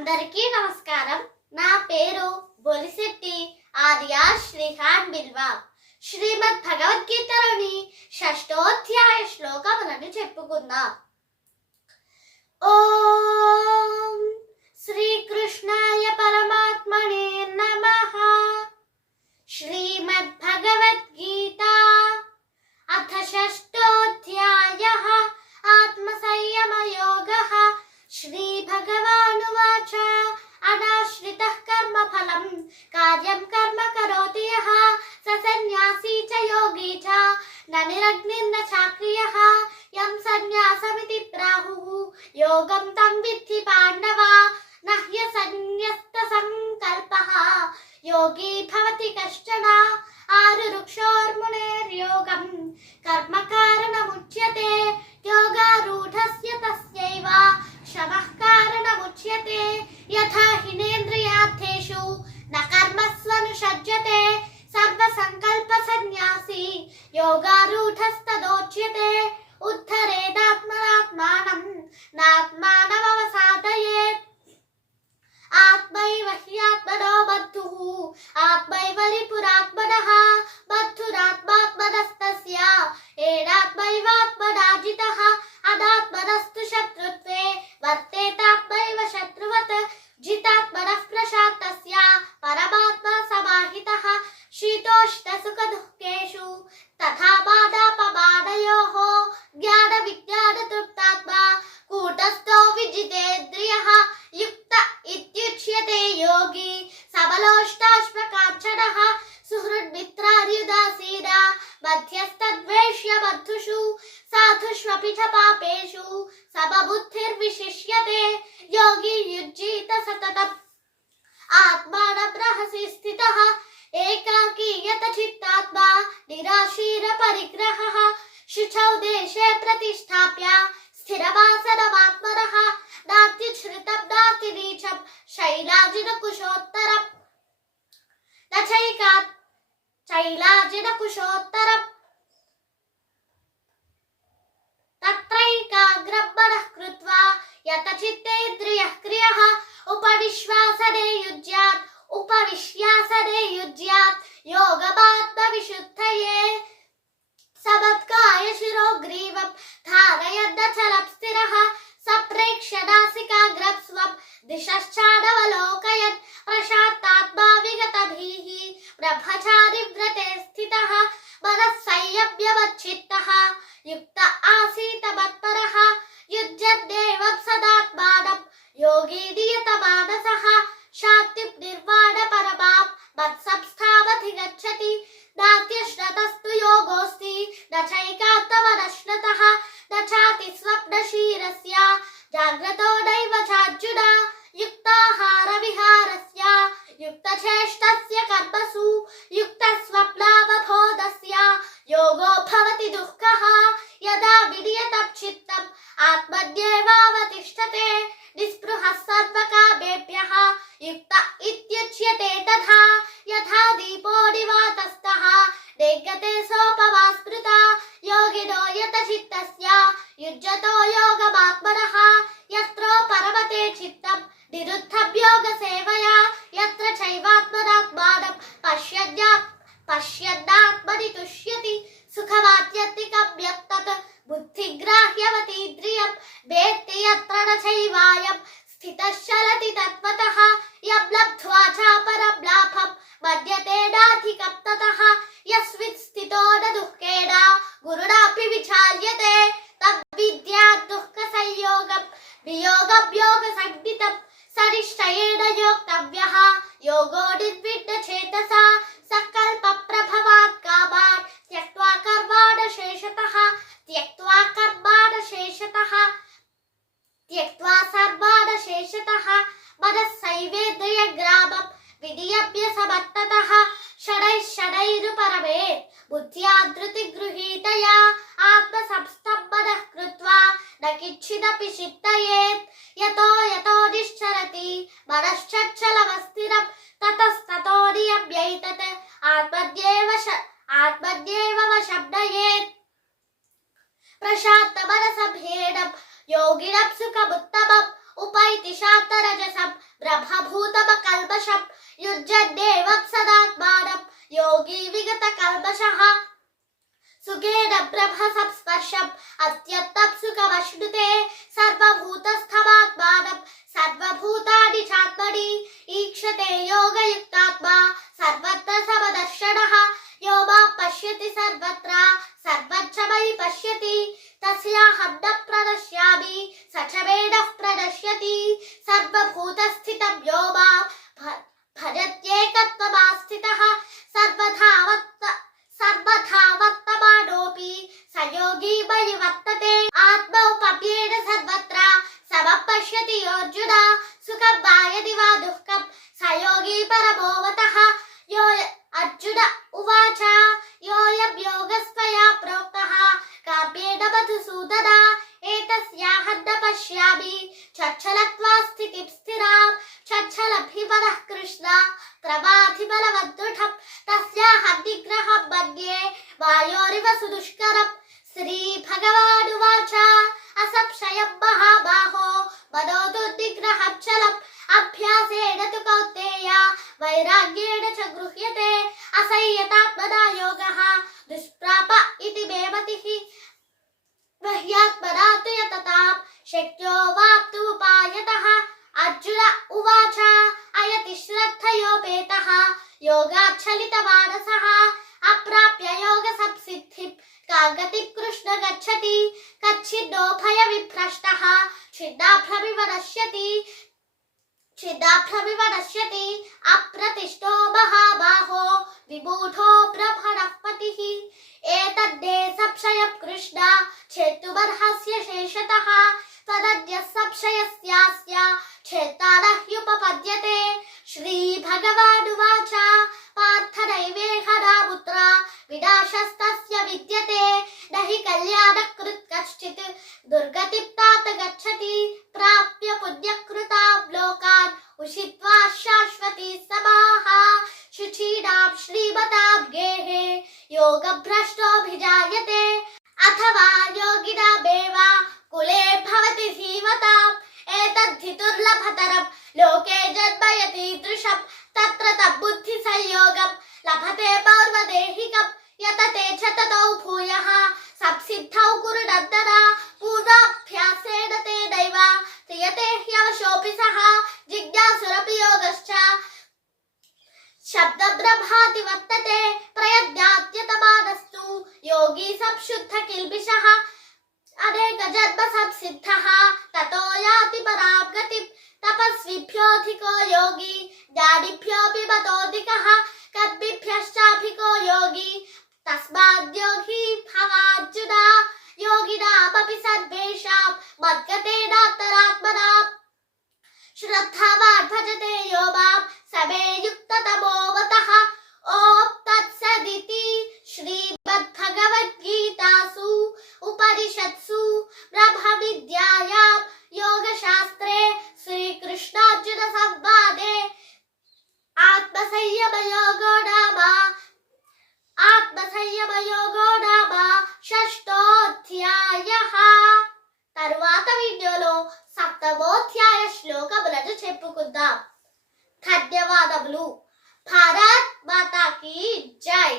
అందరికీ నమస్కారం. నా పేరు బొలిశెట్టి ఆర్యా శ్రీహాన్ బిల్వా. శ్రీమద్ భగవద్గీతలోని 6వ శ్లోకములను చెప్పుకుందాం. ఓం శ్రీకృష్ణాయ పరమాత్మనే నమః. శ్రీమద్ భగవద్గీత అథ 6వ ఆత్మ సంయమ యోగః. శ్రీ భగవానువాచ అనాశ్రితః కర్మ ఫలం కార్యం కర్మ కరోతి యః స సన్యాసీ చ యోగీ చ న నిరగ్నిర్న చాక్రియః. యం సన్యాసమితి ప్రాహుః యోగం తం విద్ధి పాండవ. నహ్య సన్యస్త సంకల్పః యోగీ భవతి కశ్చన. ఆరురుక్షోర్మునేర్యోగం కర్మ కారణముచ్యతే. యోగారూఢస్య తస్యైవ శమః కారణముచ్యతే. యథా హినేంద్రియార్థేషు న కర్మస్వనుషజ్యతే. సర్వ సంకల్ప సన్యాసి యోగారూఢస్తదోచ్యతే. ఉద్ధరేదాత్మనాత్మానం నాత్మానమవసాదయేత్. ఆత్మైవ హ్యాత్మనో బద్ధుః ఆత్మైవ రిపురాత్మనః. బద్ధురాత్మాత్మనస్తస్య ఏనాత్మైవాత్మనా జితః. అనాత్మనస్తు శత్రుత్వే వర్తేతాత్మైవ శత్రువత్. జితాత్మనః ప్రశాంతస్య పరమాత్మా సమాహితః. శీతోష్ణ సుఖ దుఃఖేషు తథా మానాపమానయోః. జ్ఞాన విజ్ఞాన తృప్తాత్మా కూటస్థో విజితేంద్రియః. యుక్త ఇత్యుచ్యతే యోగి సబలోష్టాశ్మకాంచనః. సుహృన్మిత్రార్యుదాసీన మధ్యస్థద్వేష్య బద్ధుషు. సాధుష్వపి చ పాపేషు సమబుద్ధిర్విశిష్యతే. యోగి యుజ్యీత సతతం ఆత్మానం రహసి స్థితః. ఏకాకీయత చిత్తాత్మా నిరాశీర పరిగ్రహః. శుచౌ దేశే ప్రతిష్టాప్య స్థిరమాసనమాత్మనః. నాత్యుచ్ఛ్రితం నాతినీచం శైలాజిన కుశోత్తరం. శైలాజిన కుశోత్తరం తత్రైకాగ్రం మనః కృత్వా యత చిత్తేంద్రియః క్రియః. ఉపవిశ్వాసనే యుజ్యాత్ యోగమాత్మవిశుద్ధయే. సమత్కాయ శిరో గ్రీవం ధారయన్నచలం స్థిరః. సప్రేక్ష్య నాసికాగ్రం స్వం దిశశ్చానవలోకయన్. ప్రశాంతాత్మా విగతభీః బ్రహ్మచారి వ్రతే స్థితః. మనః సంయమ్యమచ్చిత్తః యుక్త ఆసీత మత్పరః. యుజ్యన్నేవం సదాత్మానం యోగీ నియతమానసః. శాంతిం నిర్వాణ పరమాం మత్సంస్థామధి గచ్చతి. నాత్యశ్నతస్తు యోగోస్తి న చైకాంతమనశ్నతః. న చాతి స్వప్నశీరస్య జాగ్రతో నైవ చార్జున. యుక్తాహార విహారస్య యుక్తచేష్టస్య కర్మసు యుక్తస్వప్నావబోధస్య యోగో భవతి దుఃఖః. యదా వినియతం చిత్తం ఆత్మన్యేవావతిష్ఠతే. నిస్పృహः సర్వకామేభ్యः యుక్త ఇత్యుచ్యతే తథా. యథా దీపో నివాతస్థః నేంగతే సోపమా స్మృతా. యోగినో యత చిత్తస్య యుజ్యతో యోగమాత్మనః. యత్రో పరమతే చిత్తం నిరుద్ధం యోగ సేవయా. యత్ర చైవాత్మనాత్మానం పశ్యన్నాత్మని తుష్యతి. సుఖమాత్యత్తికం యత్తత్ బుద్ధిగ్రాహ్యవతీంద్రియం వేత్తి యత్ర న చైవాయం స్థితః చలతి తత్వతః. యం లబ్ధ్వా చాపరం లాభం మన్యతే నాధికం తతః. యస్మిన్ స్థితో న దుఃఖేన గురుణాపి విచాల్యతే. తద్విద్యా దుఃఖ సంయోగం వియోగం యోగ సంజ్ఞితం. సనిశ్చయేన యోక్తవ్యః యోగో నిర్విఘ్న చేతసా. సంకల్ప ప్రభవాత్ కామాన్ త్యక్త్వా కర్మాణ శేషతః. మనస్సైవేంద్రియ గ్రామం వినియమ్య సమత్తతః. షడైరుపరమేత్ బుద్ధ్యా ధృతి గృహీతయా. ఆత్మ సంస్థంబనః కృత్వా న కించిదపి చింతయేత్. యతో నిశ్చరతి మనశ్చంచలమస్థిరం. తతస్తతో నియమ్యైతత్ ఆత్మన్యేవ వశం నయేత్. ప్రశాంత మనసం హేడం యోగినం సుఖముత్తమం. ఉపైతి శాంతరజసం బ్రహ్మభూతమ కల్మషం యుజ్యద్దేవప్సదాత్మానం యోగి విగత కల్మషః సుఖేన బ్రహ్మ సంస్పర్శం అత్యంతం సుఖమశ్నుతే సర్వభూతస్థమాత్మానం సర్వభూతాని చాత్మని ఈక్షతే యోగయుక్తాత్మా సర్వత్ర సమదర్శనః యో మాం పశ్యతి సర్వత్ర సర్వచ్చ మయి పశ్యతి తస్యాహం న ప్రణశ్యామి స చ మే నః ప్రణశ్యతి సర్వభూతస్థితం యో మాం భజత్యేకత్వమాస్థితః సర్వథా వర్తమానోపి స యోగి మయి వర్తతే ఆత్మౌపమ్యేన సర్వత్ర సమపశ్యతి అర్జున సుఖం వాయది వా దుఃఖం స యోగి పరమోవతః యో అర్జున ఉవాచ యోయం యోగస్త్వయా ప్రోక్తః కామ్యేన మధుసూదన ఏతస్యాహం న పశ్యామి చంచలత్వా స్థితిం స్థిరాం చంచలభిమనః కృష్ణ ప్రమాధిబలవద్దుఢం తస్యాహం నిగ్రహం మన్యే వాయోరివ సుదుష్కరం శ్రీ భగవానువాచ అసంశయం మహాబాహో మనోదుర్నిగ్రహం చలం అభ్యాసేన తు కౌంతేయ వైరాగ్యేణ చ గృహ్యతే అసంయతాత్మనా యోగః దుష్ప్రాప ఇతి మే మతిః మహ్యాత్మనా తు యతతాం శక్యో వాప్తుముపాయతః అర్జున ఉవాచ అయతి శ్రద్ధయోపేతః యోగాచ్చలితమానసః అప్రాప్య యోగ సంసిద్ధిం కాగతిం కృష్ణ గచ్చతి కచ్చిన్నో భయ విభ్రష్టః ఛిన్నాభ్రమివ నశ్యతి అప్రతిష్టో మహాబాహో విమూఢో బ్రహ్మణః పతిః ఏతన్నే సంశయం కృష్ణ ఛేత్తుమర్హస్య శేషతః తదన్యః సంశయస్యాస్య ఛేత్తా న హ్యుపపద్యతే శ్రీ భగవానువాచ పార్థ నైవేహ రాముత్ర వినాశస్తస్య విద్యతే నహి కళ్యాణకృత్ కశ్చిత్ దుర్గతిం తాత గచ్చతి ప్రాప్య పుణ్యకృతాం లోకాన్ ఉషిత్వా శాశ్వతి సమాః శుచీనాం శ్రీమతాం గేహే యోగభ్రష్టోభిజాయతే అథవా యోగినామేవ కులే భవతి ధీమతాం ఏతద్ధి దుర్లభతరం లోకే జన్మయతీదృశం తత్ర తబ్బుద్ధి సంయోగం లభతే పౌర్వదేహికం యతతే చ తతో భూయః సంసిద్ధౌ కురు నందన పూర్వాభ్యాసేన తేనైవ క్రియతే హ్యవశోऽపి సః జిజ్ఞాసురపి యోగశ్చ శబ్ద బ్రహ్మాతి వర్తతే ప్రయజ్ఞాత్యతమానస్తు యోగి సంశుద్ధ కిల్బిషః అనేక జన్మ సంసిద్ధః తతో యాతి పరాం గతిం తపస్విభ్యోధికో యోగి జ్ఞానిభ్యోऽపి మతోధికః కర్మిభ్యశ్చాధికో యోగి తస్మాద్యోగి భవార్జున యోగినామపి సర్వేషాం మద్గతేనాంతరాత్మనా శ్రద్ధావాన్ భజతే యో మాం సమే యుక్తతమో మతః ఓం తత్సదితి శ్రీమద్భగవద్గీతాసు ఉపనిషత్సు బ్రహ్మ విద్యాయాం యోగశాస్త్రే శ్రీకృష్ణార్జున సంవాదే ఆత్మసంయమయోగో నామ షష్ఠోధ్యాయః. తరువాత వీడియోలో సప్తమోధ్యాయ శ్లోకములను చెప్పుకుందాం. ధన్యవాదములు. భారత్ మాతాకి జై.